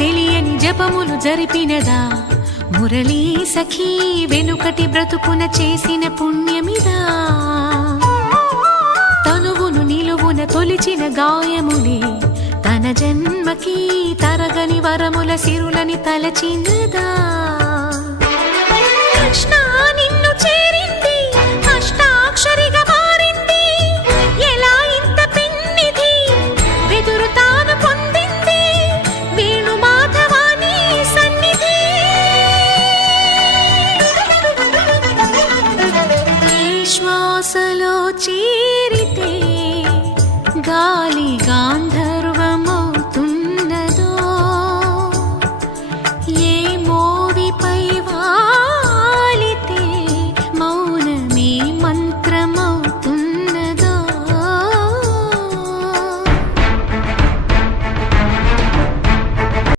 తెలియని జపములు జరిపినదా మురళీ సఖీ వెనుకటి బ్రతుకున చేసిన పుణ్యమిదా తనువును నిలువున తొలిచిన గాయములే తన జన్మకి తరగని వరముల సిరులని తలచినదా